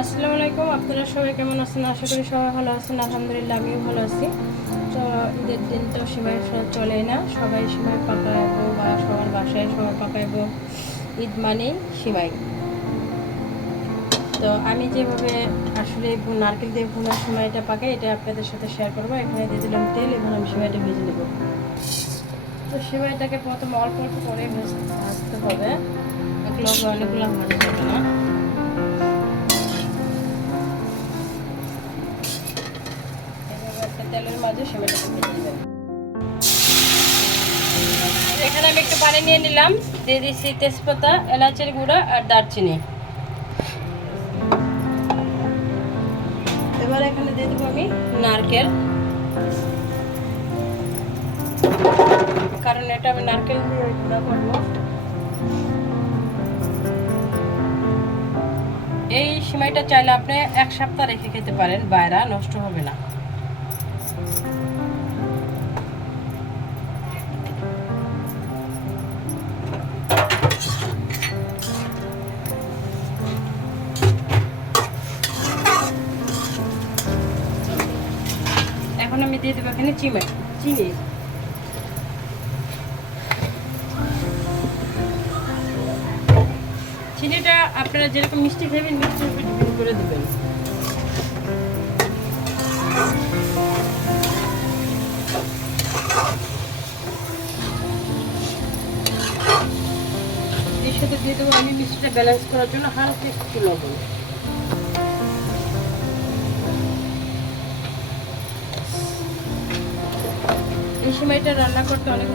আসসালামু আলাইকুম। আপনারা সবাই কেমন আছেন? আশা করি সবাই ভালো আছেন। আলহামদুলিল্লাহ আমিও ভালো আছি। তো ঈদের দিন তো সিমাই চলেই না, সবাই সিমাই পাকাইবো বা সবার বাসায় সবাই পাকাইবো। ঈদ মানেই সিমাই। তো আমি যেভাবে আসলে নারকেল দিয়ে ভুনার সিমাইটা পাকাই এটা আপনাদের সাথে শেয়ার করবো। এখানে দিয়ে দিলাম তেল, এবার আমি সিমাইটা ভেজে নেব। তো সিমাইটাকে প্রথমে অল্প অল্প করে ভাজতে হবে, একলগে অনেকগুলো ভাজা যাবে না। তেলের মাঝে সিমাইটাকে ভেজে নেবেন। এখানে আমি একটু পানি নিয়ে নিলাম, দিয়ে দিচ্ছি তেজপাতা, এলাচের গুঁড়া আর দারচিনি। এবার এখানে দিয়ে দেবো আমি নারকেল, কারণ এটা আমি নারকেল দিয়ে গুঁড়া করবো। এই সিমাইটা চাইলে আপনি 1 সপ্তাহ রেখে খেতে পারেন, বাইরা নষ্ট হবে না। এখন আমি দিয়ে দেবো এখানে চিনি। চিনিটা আপনারা যেরকম মিষ্টি খাবেন মিষ্টির উপর ডিপেন্ড করে দেবেন। এর সাথে দিয়ে দেবো আমি মিষ্টিটা ব্যালেন্স করার জন্য হালকা একটু লবণ। এই সিমাইটা রান্না করতে অনেক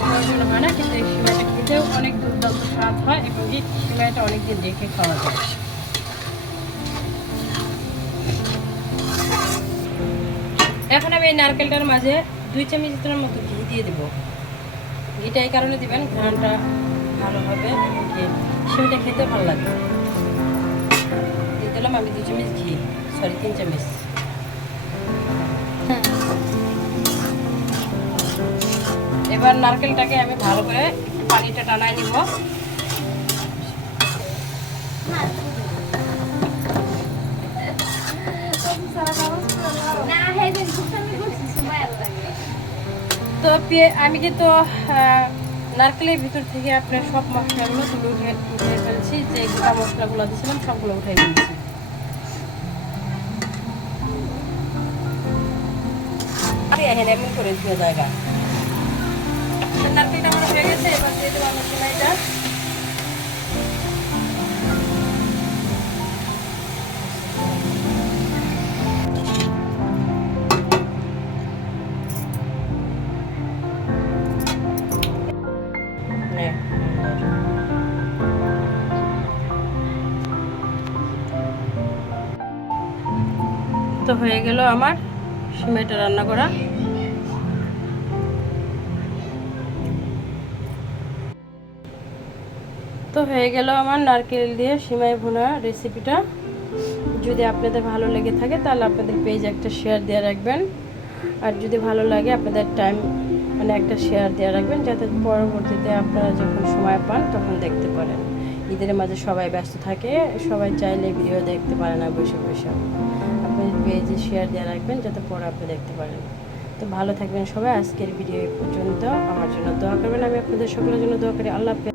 প্রয়োজন হয় না, কিন্তু এই সিমাইটা খেতেও অনেক দুর্দান্ত স্বাদ হয় এবং এই সিমাইটা অনেকদিন রেখে খাওয়া যায়। এখন আমি এই নারকেলটার মাঝে 2 চামচের মতো ঘি দিয়ে দেবো। ঘিটা এই কারণে দিবেন, ঘ্রাণটা ভালো হবে এবং সিমাইটা খেতে ভালো লাগবে। দিয়ে দিলাম আমি 2 চামচ ঘি, 3 চামচ। এবার নারকেলটাকে আমি ভালো করে পানিটা টানায় নিব। তো আমি কিন্তু নারকেলের ভিতর থেকে আপনার সব মশলাগুলো তুলে উঠে ফেলছি, যে গোটা মশলাগুলো দিয়েছিলাম সবগুলো উঠে ফেলছি। এমন করে দিয়ে জায়গা নারকেলটা আমার হয়ে গেছে। এবার দিয়ে দেবো আমার সিমাইটা। তো হয়ে গেল আমার সিমাইটা রান্না করা। তো হয়ে গেল আমার নারকেল দিয়ে সিমাই ভুনা রেসিপিটা। যদি আপনাদের ভালো লেগে থাকে তাহলে আপনাদের পেজ একটা শেয়ার দিয়ে রাখবেন, আর যদি ভালো লাগে আপনাদের টাইম একটা শেয়ার দিয়ে রাখবেন, যাতে পরবর্তীতে আপনারা যখন সময় পান তখন দেখতে পারেন। ঈদের মাঝে সবাই ব্যস্ত থাকে, সবাই চাইলে ভিডিও দেখতে পারে না বসে বসে। আপনাদের পেজে শেয়ার দিয়ে রাখবেন যাতে পরে আপনি দেখতে পারেন। তো ভালো থাকবেন সবাই। আজকের ভিডিও এই পর্যন্ত। আমার জন্য দোয়া করবেন, আমি আপনাদের সকলের জন্য দোয়া করি। আল্লাহ হাফেজ।